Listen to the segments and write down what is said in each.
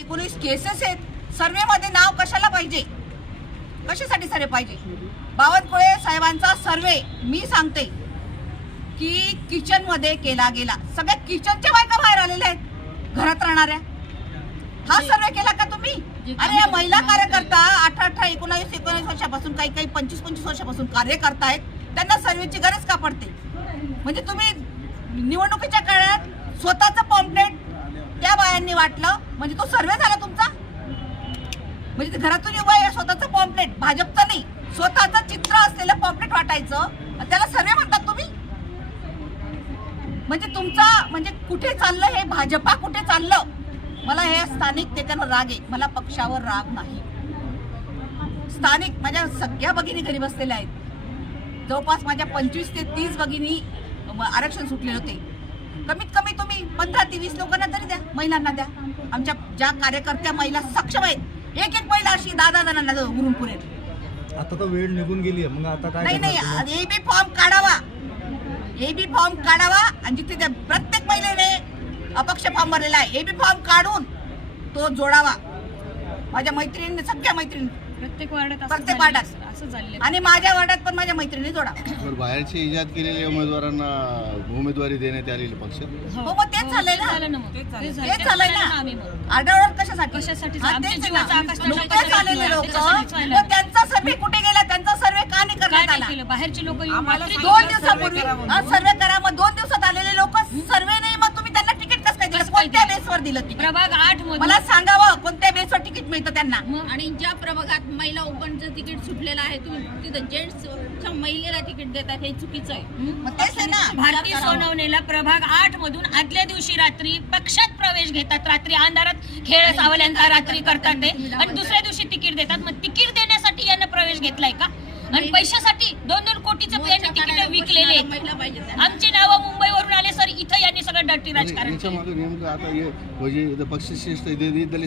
19 cases आहेत. सर्वे मध्ये नाव कशाला पाहिजे, कशासाठी सर्वे पाहिजे? बावनकुळे साहेबांचा सर्वे मी सांगते की किचन मध्ये केला गेला. सगळ्या किचनच्या बायका बाहेर आलेल्या आहेत घरात राहणाऱ्या. हा सर्वे केला का तुम्ही? अरे या महिला कार्यकर्ता 18, 19 वर्षापासून काही 25 वर्षापासून कार्य करतायत, त्यांना सर्वेची गरज का पडते? म्हणजे तुम्ही निवडणुकीच्या काळात स्वतःचं पॉम्पलेट त्या बायांनी वाटलं म्हणजे तो सर्वे झाला तुमचा? म्हणजे घरातून उभा आहे स्वतःचं पॉम्पलेट, भाजपचं नाही, स्वतःचं चित्र असलेलं पॉम्पलेट वाटायचं, त्याला सर्वे म्हणतात तुम्ही? म्हणजे तुमचा म्हणजे कुठे चाललं हे भाजपा, कुठे चाललं? मला हे स्थानिक त्याच्यावर राग आहे, मला पक्षावर राग नाही. स्थानिक माझ्या सगळ्या भगिनी घरी बसलेल्या आहेत. जवळपास माझ्या 25 ते 30 भगिनी आरक्षण सुटले होते. कमीत कमी तुम्ही 15 ते 20 लोकांना तरी द्या, महिलांना द्या. आमच्या ज्या कार्यकर्त्या महिला सक्षम आहेत, एक महिला अशी 10 जणांना उरून पुरेल. आता तर वेळ निघून गेली आहे, मग आता काय? नाही, एबी फॉर्म काढावा, एबी फॉर्म काढावा आणि जिथे प्रत्येक महिलेने अपक्ष फॉर्म भरलेला आहे, एबी फॉर्म काढून तो जोडावा. माझ्या मैत्रिणी, सगळ्या मैत्रिणी प्रत्येक वार्डात असं झालेलं आणि माझ्या वार्डात पण माझ्या मैत्रिणी जोडा. बाहेरची इजाद केलेल्या उमेदवारांना उमेदवारी देण्यात आलेले पक्ष. हो मग तेच झालंय ना, तेच झालंय ना. आढळून कशासाठी नुकतेच आलेले लोक, त्यांचा सर्वे कुठे गेला? त्यांचा सर्वे का नाही करण्यात आला? बाहेरचे लोक 2 दिवसापूर्वी सर्वे करा, मग 2 दिवसात आलेले लोक सर्वे नाही, मग तुम्ही त्यांना तिकीट कसं काय दिलं? कोणत्या बेसवर दिलं तिकीट? प्रभाग 8 मला सांगावं, कोणत्या बेसवर तिकीट मिळतं त्यांना? आणि ज्या प्रभागात महिला ओपनचं तिकीट सुटलेलं आहे, तुम्ही तिथं जेंट्सच्या महिलेला तिकीट देतात, हे चुकीचं आहे. मग तेच आहे ना. भारती सोनवणेला प्रभाग 8 मधून आदल्या दिवशी रात्री पक्षात प्रवेश घेतात, रात्री अंधारात खेळ सावल्यांचा रात्री करतात ते, आणि दुसऱ्या दिवशी तिकीट देतात. मग तिकीट देण्यासाठी यांना प्रवेश घेतलाय का? आणि पैशासाठी 2-2 कोटीचे यांनी तिकीट विकलेले. आमची नावं मुंबईवरून आले सर, इथं यांनी सगळं डर्टी राजकारण. नेमकं आता म्हणजे पक्षश्रेष्ठ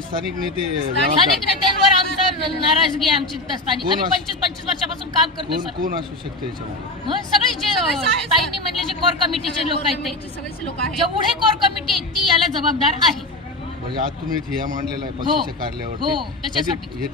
स्थानिक नेत्यांवर आमचं नाराजगी आहे. आमची स्थानिक 25 वर्षापासून काम करतो सर. कोण असू शकते याच्यामध्ये? सगळे जे ताईंनी म्हणले जे कोर कमिटीचे लोक आहेत ते सगळेच लोक आहेत, जेवढे कोर कमिटी ती याला जबाबदार आहे. म्हणजे आज तुम्ही ठिया मांडलेला आहे पक्षाच्या कार्यालयावर. हो, त्याच्यासाठी.